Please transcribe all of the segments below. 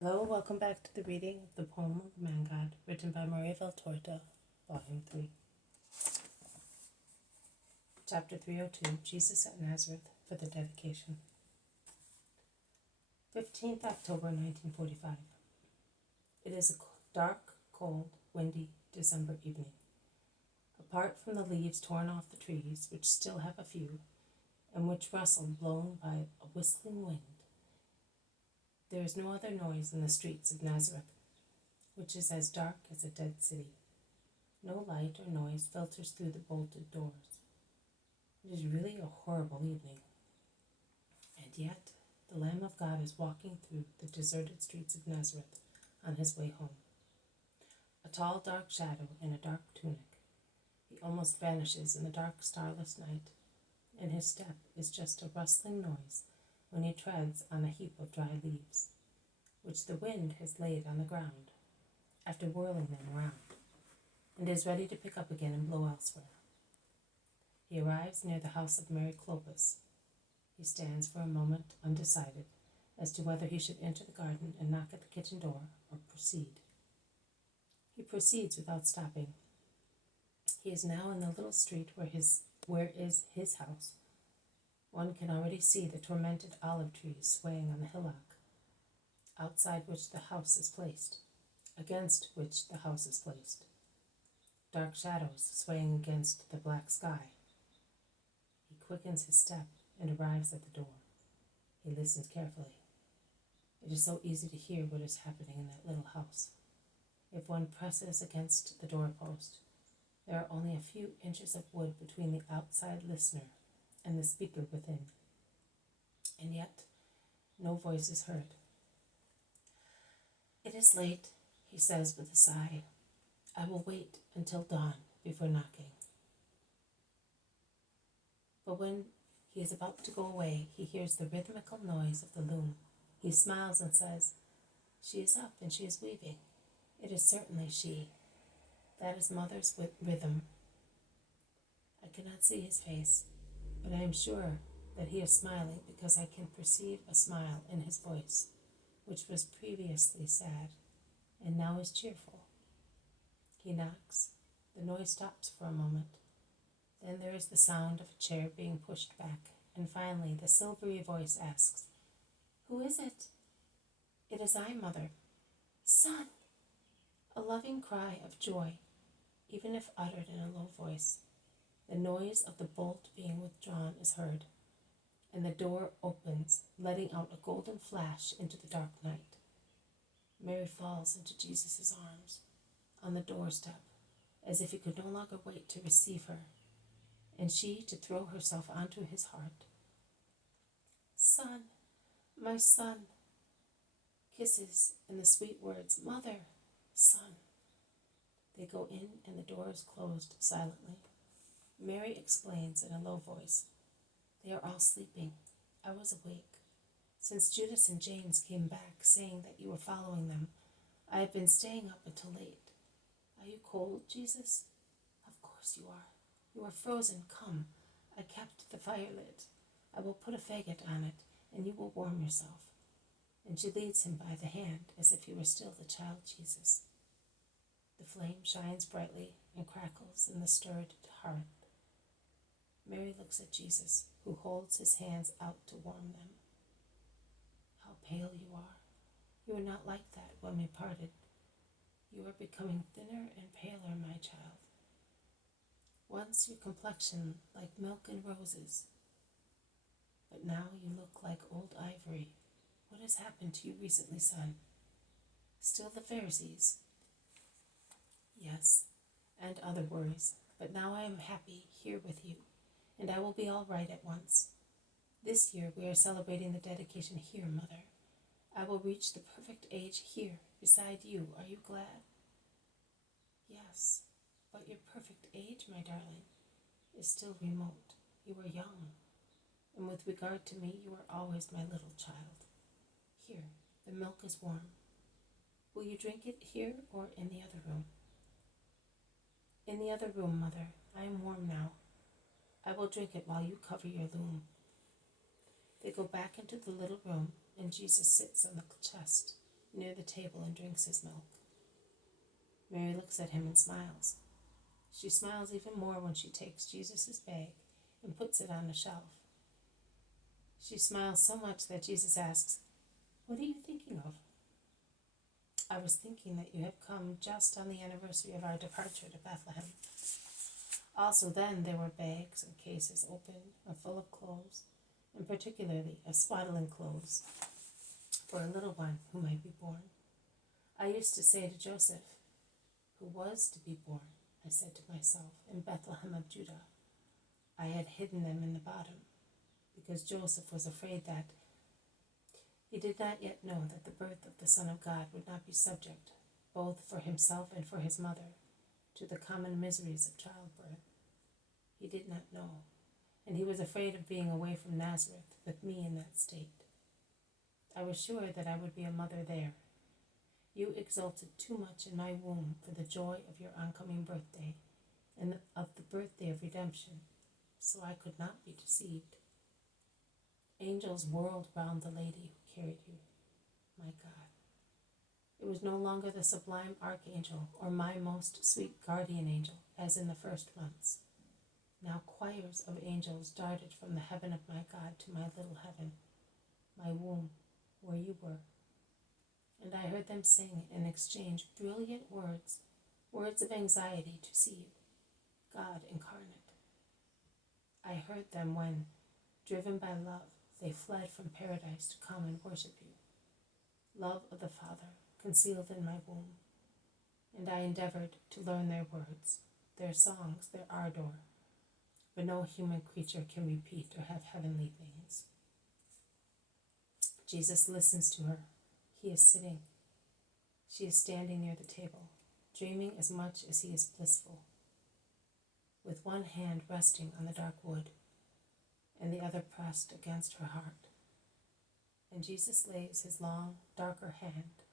Hello, welcome back to the reading of the poem of the Man God, written by Maria Valtorta, Volume 3. Chapter 302, Jesus at Nazareth, for the dedication. 15th October 1945. It is a dark, cold, windy December evening. Apart from the leaves torn off the trees, which still have a few, and which rustle blown by a whistling wind, there is no other noise in the streets of Nazareth, which is as dark as a dead city. No light or noise filters through the bolted doors. It is really a horrible evening. And yet, the Lamb of God is walking through the deserted streets of Nazareth on his way home. A tall, dark shadow in a dark tunic. He almost vanishes in the dark, starless night, and his step is just a rustling noise when he treads on a heap of dry leaves, which the wind has laid on the ground, after whirling them around, and is ready to pick up again and blow elsewhere. He arrives near the house of Mary Clopas. He stands for a moment undecided as to whether he should enter the garden and knock at the kitchen door or proceed. He proceeds without stopping. He is now in the little street where is his house. One can already see the tormented olive trees swaying on the hillock, outside which the house is placed, against which the house is placed. Dark shadows swaying against the black sky. He quickens his step and arrives at the door. He listens carefully. It is so easy to hear what is happening in that little house. If one presses against the doorpost, there are only a few inches of wood between the outside listener and the speaker within. And yet, no voice is heard. "It is late," he says with a sigh. "I will wait until dawn before knocking." But when he is about to go away, he hears the rhythmical noise of the loom. He smiles and says, "She is up and she is weaving. It is certainly she. That is mother's rhythm." I cannot see his face, but I am sure that he is smiling because I can perceive a smile in his voice, which was previously sad and now is cheerful. He knocks. The noise stops for a moment. Then there is the sound of a chair being pushed back, and finally the silvery voice asks, "Who is it?" "It is I, mother." "Son!" A loving cry of joy, even if uttered in a low voice. The noise of the bolt being withdrawn is heard, and the door opens, letting out a golden flash into the dark night. Mary falls into Jesus' arms on the doorstep, as if he could no longer wait to receive her, and she to throw herself onto his heart. "Son, my son." Kisses and the sweet words, "Mother, son." They go in and the door is closed silently. Mary explains in a low voice, "They are all sleeping. I was awake. Since Judas and James came back saying that you were following them, I have been staying up until late. Are you cold, Jesus?" "Of course you are. You are frozen. Come. I kept the fire lit. I will put a faggot on it, and you will warm yourself." And she leads him by the hand as if he were still the child Jesus. The flame shines brightly and crackles in the stirred hearth. Mary looks at Jesus, who holds his hands out to warm them. "How pale you are. You were not like that when we parted. You are becoming thinner and paler, my child. Once your complexion like milk and roses, but now you look like old ivory. What has happened to you recently, son? Still the Pharisees?" "Yes, and other worries, but now I am happy here with you, and I will be all right at once. This year we are celebrating the dedication here, mother. I will reach the perfect age here, beside you. Are you glad?" "Yes, but your perfect age, my darling, is still remote. You are young, and with regard to me, you are always my little child. Here, the milk is warm. Will you drink it here or in the other room?" "In the other room, mother. I am warm now. I will drink it while you cover your loom." They go back into the little room, and Jesus sits on the chest, near the table and drinks his milk. Mary looks at him and smiles. She smiles even more when she takes Jesus' bag and puts it on a shelf. She smiles so much that Jesus asks, "What are you thinking of?" "I was thinking that you have come just on the anniversary of our departure to Bethlehem." Also then there were bags and cases open and full of clothes, and particularly of swaddling clothes for a little one who might be born. I used to say to Joseph, "Who was to be born," I said to myself, "in Bethlehem of Judah." I had hidden them in the bottom, because Joseph was afraid that he did not yet know that the birth of the Son of God would not be subject, both for himself and for his mother, to the common miseries of childbirth. He did not know, and he was afraid of being away from Nazareth with me in that state. I was sure that I would be a mother there. You exulted too much in my womb for the joy of your oncoming birthday and of the birthday of redemption, so I could not be deceived. Angels whirled round the lady who carried you. My God, it was no longer the sublime archangel or my most sweet guardian angel, as in the first months. Now choirs of angels darted from the heaven of my God to my little heaven, my womb, where you were. And I heard them sing and exchange brilliant words, words of anxiety to see you, God incarnate. I heard them when, driven by love, they fled from paradise to come and worship you. Love of the Father, concealed in my womb. And I endeavored to learn their words, their songs, their ardor, but no human creature can repeat or have heavenly things. Jesus listens to her. He is sitting. She is standing near the table, dreaming as much as he is blissful, with one hand resting on the dark wood and the other pressed against her heart. And Jesus lays his long, darker hand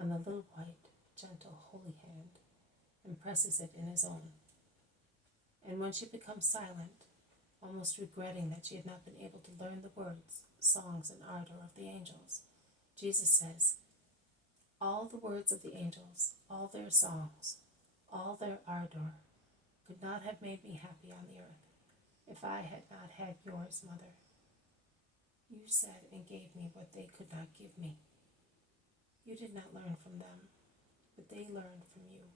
on the little white, gentle, holy hand and presses it in his own. And when she becomes silent, almost regretting that she had not been able to learn the words, songs, and ardor of the angels, Jesus says, "All the words of the angels, all their songs, all their ardor, could not have made me happy on the earth if I had not had yours, Mother. You said and gave me what they could not give me. You did not learn from them, but they learned from you.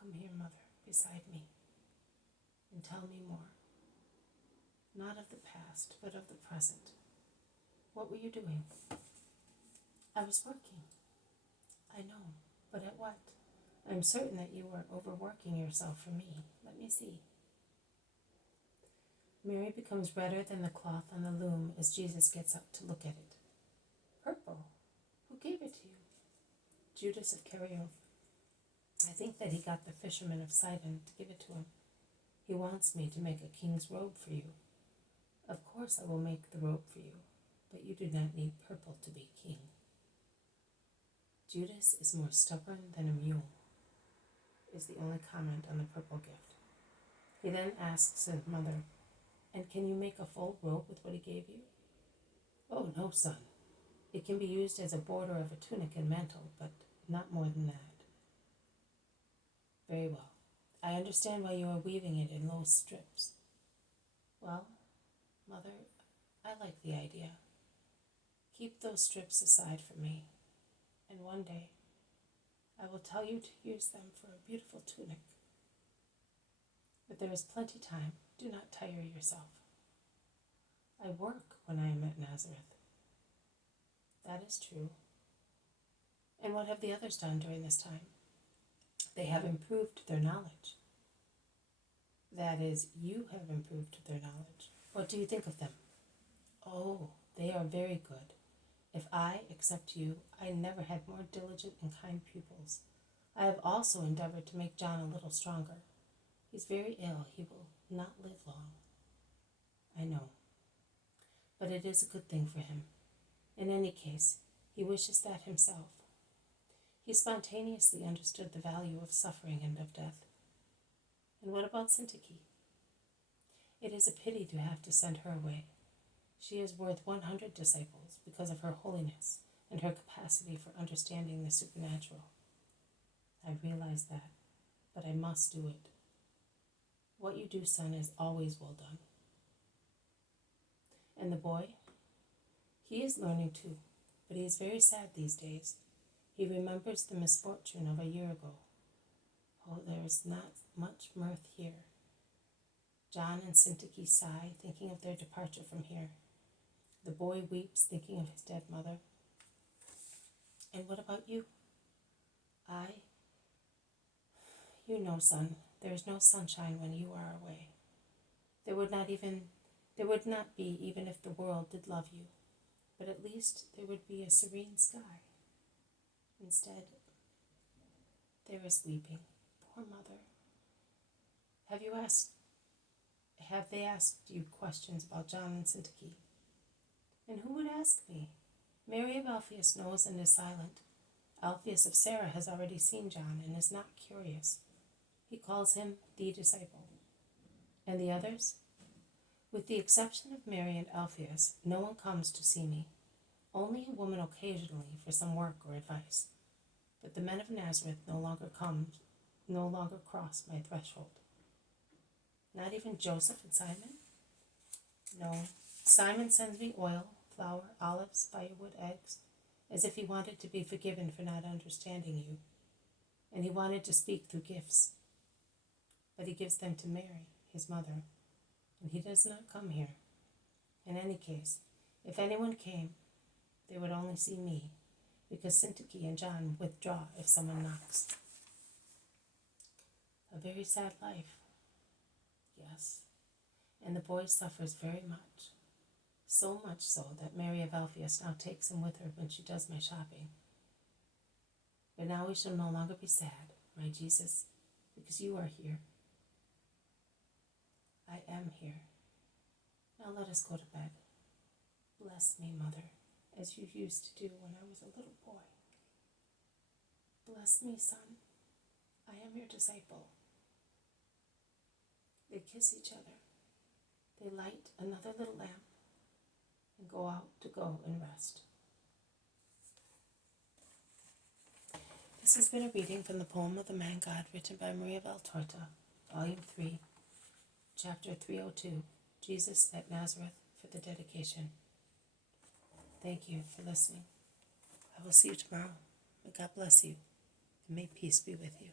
Come here, Mother, beside me, and tell me more. Not of the past, but of the present. What were you doing?" "I was working." "I know, but at what? I am certain that you were overworking yourself for me. Let me see." Mary becomes redder than the cloth on the loom as Jesus gets up to look at it. "Purple? Who gave it to you?" "Judas of Cario. I think that he got the fisherman of Sidon to give it to him. He wants me to make a king's robe for you. Of course I will make the robe for you, but you do not need purple to be king." "Judas is more stubborn than a mule," is the only comment on the purple gift. He then asks his mother, "And can you make a full robe with what he gave you?" "Oh, no, son. It can be used as a border of a tunic and mantle, but not more than that." "Very well. I understand why you are weaving it in low strips." "Well, Mother, I like the idea. Keep those strips aside for me, and one day I will tell you to use them for a beautiful tunic. But there is plenty time. Do not tire yourself. I work when I am at Nazareth." "That is true. And what have the others done during this time?" "They have improved their knowledge." "That is, you have improved their knowledge. What do you think of them?" "Oh, they are very good. If I, except you, I never had more diligent and kind pupils. I have also endeavored to make John a little stronger. He's very ill. He will not live long." "I know. But it is a good thing for him. In any case, he wishes that himself. He spontaneously understood the value of suffering and of death." "And what about Syntyche?" "It is a pity to have to send her away. She is worth 100 disciples because of her holiness and her capacity for understanding the supernatural. I realize that, but I must do it. What you do, son, is always well done. And the boy? He is learning too, but he is very sad these days. He remembers the misfortune of a year ago. Oh, there is not much mirth here. John and Syntyche sigh, thinking of their departure from here. The boy weeps, thinking of his dead mother. And what about you? You know, son, there is no sunshine when you are away. There would not be even if the world did love you, but at least there would be a serene sky. Instead, there is weeping. Poor mother. Have they asked you questions about John and Syntyche? And who would ask me? Mary of Alphaeus knows and is silent. Alphaeus of Sarah has already seen John and is not curious. He calls him the disciple. And the others? With the exception of Mary and Alphaeus, no one comes to see me. Only a woman occasionally for some work or advice. But the men of Nazareth no longer cross my threshold. Not even Joseph and Simon? No. Simon sends me oil, flour, olives, firewood, eggs, as if he wanted to be forgiven for not understanding you. And he wanted to speak through gifts. But he gives them to Mary, his mother, and he does not come here. In any case, if anyone came, they would only see me, because Syntyche and John withdraw if someone knocks. A very sad life. Yes, and the boy suffers very much. So much so that Mary of Alphaeus now takes him with her when she does my shopping. But now we shall no longer be sad, my Jesus, because you are here. I am here. Now let us go to bed. Bless me, Mother, as you used to do when I was a little boy. Bless me, son. I am your disciple. They kiss each other. They light another little lamp and go out to go and rest. This has been a reading from the poem of the Man God written by Maria Valtorta, Volume 3, Chapter 302, Jesus at Nazareth for the dedication. Thank you for listening. I will see you tomorrow. May God bless you, and may peace be with you.